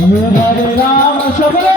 রাম সবরে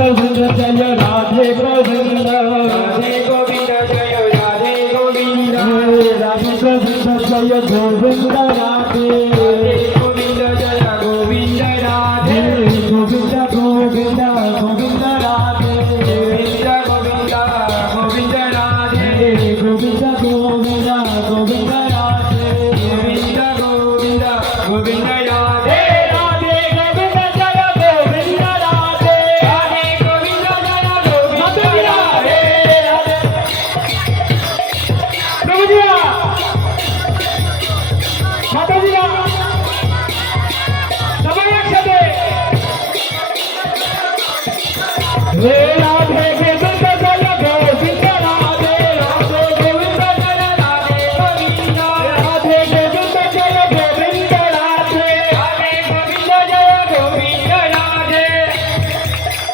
गोविंद जय राधे गोविंद राधे गोविंद जय राधे गोविंद राधे गोविंद जय गोविंद राधे गोविंद जय गोविंद राधे गोविंद गोविंद गोविंद राधे गोविंद गोविंद गोविंद राधे गोविंद गोविंद गोविंद राधे गोविंद गोविंद गोविंद